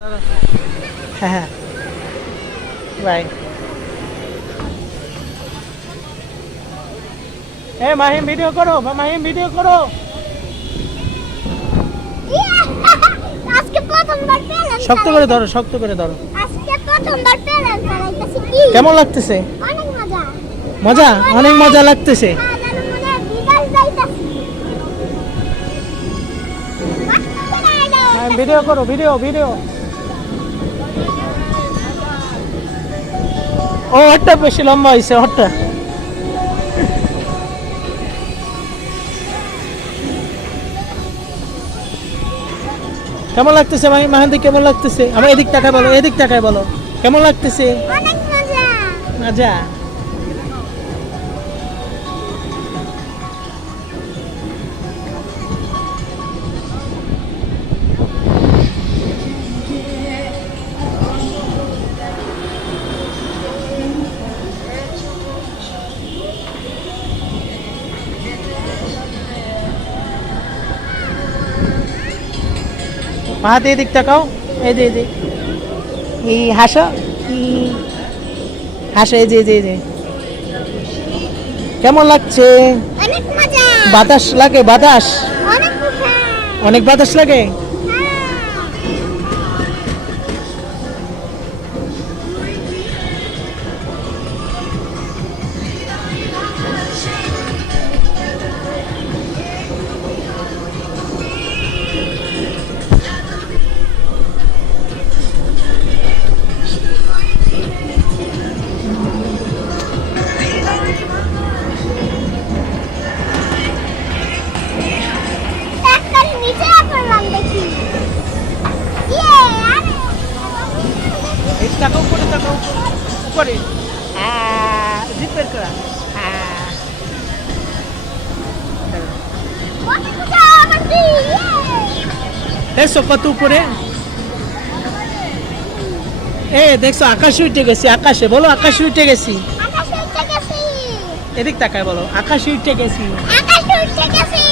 হ্যাঁ by. Mahim video করো, Mahim video করো। আজকে প্রথমবার পেলেন, শক্ত করে ধরো, শক্ত করে ধরো। আজকে প্রথমবার পেলেন চালাইতেছি কি কেমন লাগতেছে? অনেক মজা। মজা, অনেক মজা লাগতেছে। হ্যাঁ, যেন মনে হয় বিদেশ যাইতাছি। কষ্ট করে আইলো। হ্যাঁ ভিডিও করো, ভিডিও ভিডিও। ও ওটা বেশি লম্বা হয়েছে ওটা। কেমন লাগতেছে মাহাদি? কেমন লাগতেছে? আমার এদিক টাকায় বলো, এদিক টাকায় বলো কেমন লাগতেছে? অনেক মজা। মজা। মাহাদি এদিক টাকাও, এই যে এই যে এই হাসো, হাসো, এই যে এই যে এই যে। কেমন লাগছে? অনেক মজা। বাতাস লাগে? বাতাস অনেক মজা। অনেক বাতাস লাগে। একটার নিচে পড়লাম দেখি। আরে এই টাকাও উপরে, টাকাও উপরে। জিপের করা। অনেক মজা আমাদের। দেখছো কত উপরে? দেখছো আকাশে উঠে গেছি, আকাশে বলো আকাশে উঠে গেছি। আকাশে উঠে গেছি। এদিক তাকায় বলো আকাশে উঠে গেছি। আকাশে উঠে গেছি।